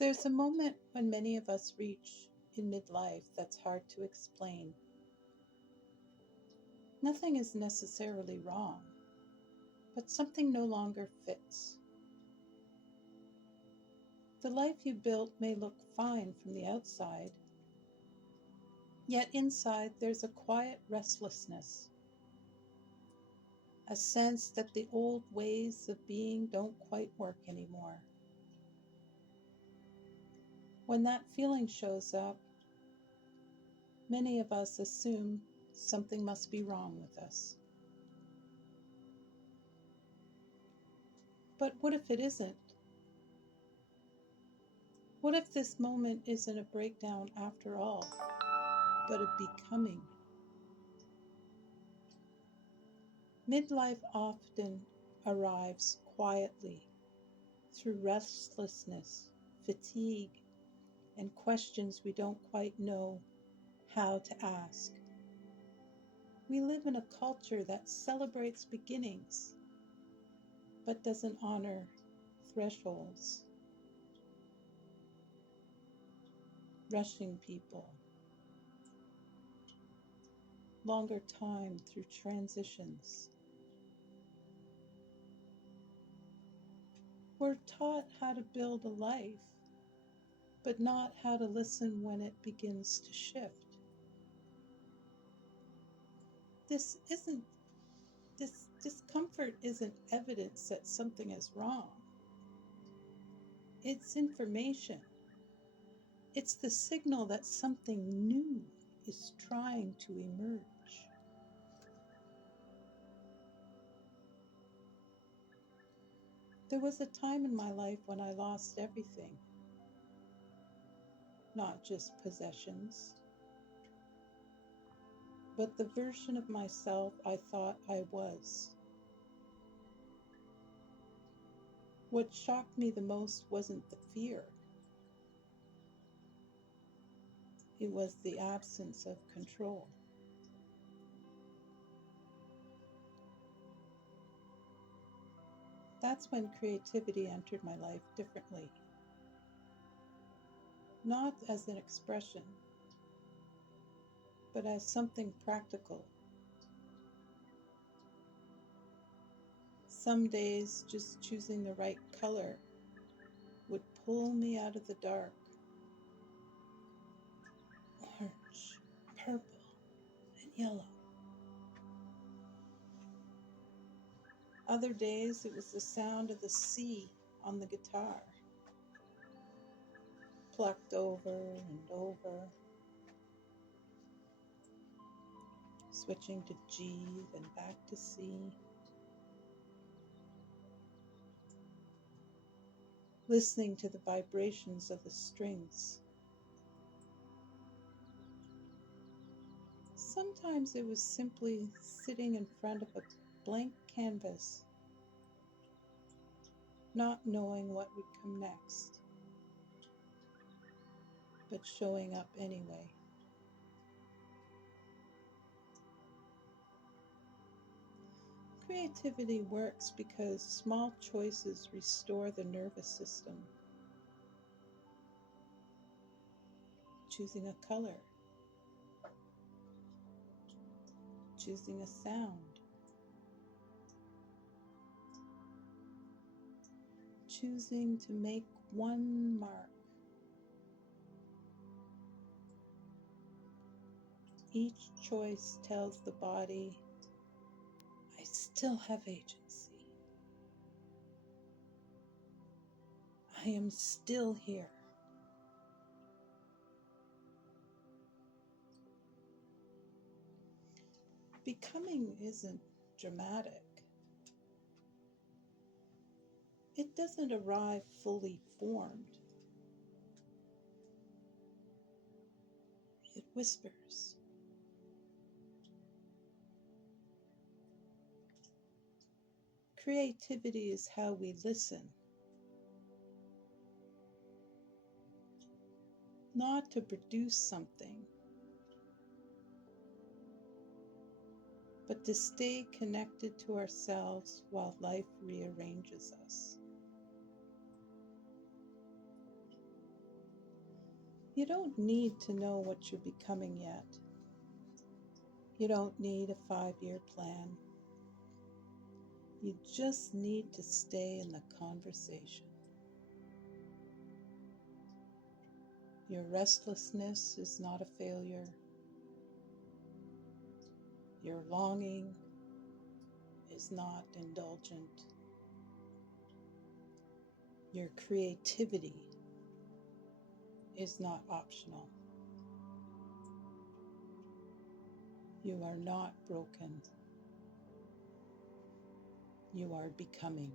There's a moment when many of us reach in midlife that's hard to explain. Nothing is necessarily wrong, but something no longer fits. The life you built may look fine from the outside, yet inside there's a quiet restlessness, a sense that the old ways of being don't quite work anymore. When that feeling shows up, many of us assume something must be wrong with us. But what if it isn't? What if this moment isn't a breakdown after all, but a becoming? Midlife often arrives quietly through restlessness, fatigue, and questions we don't quite know how to ask. We live in a culture that celebrates beginnings, but doesn't honor thresholds, rushing people, longer time through transitions. We're taught how to build a life, but not how to listen when it begins to shift. This isn't this discomfort isn't evidence that something is wrong. It's information. It's the signal that something new is trying to emerge. There was a time in my life when I lost everything, not just possessions, but the version of myself I thought I was. What shocked me the most wasn't the fear. It was the absence of control. That's when creativity entered my life differently. Not as an expression, but as something practical. Some days, just choosing the right color would pull me out of the dark. Orange, purple, and yellow. Other days, it was the sound of the sea on the guitar, plucked over and over, switching to G, then back to C. Listening to the vibrations of the strings. Sometimes it was simply sitting in front of a blank canvas, not knowing what would come next, but showing up anyway. Creativity works because small choices restore the nervous system. Choosing a color, choosing a sound, choosing to make one mark. Each choice tells the body, I still have agency. I am still here. Becoming isn't dramatic. It doesn't arrive fully formed. It whispers. Creativity is how we listen. Not to produce something, but to stay connected to ourselves while life rearranges us. You don't need to know what you're becoming yet. You don't need a 5-year plan. You just need to stay in the conversation. Your restlessness is not a failure. Your longing is not indulgent. Your creativity is not optional. You are not broken. You are becoming.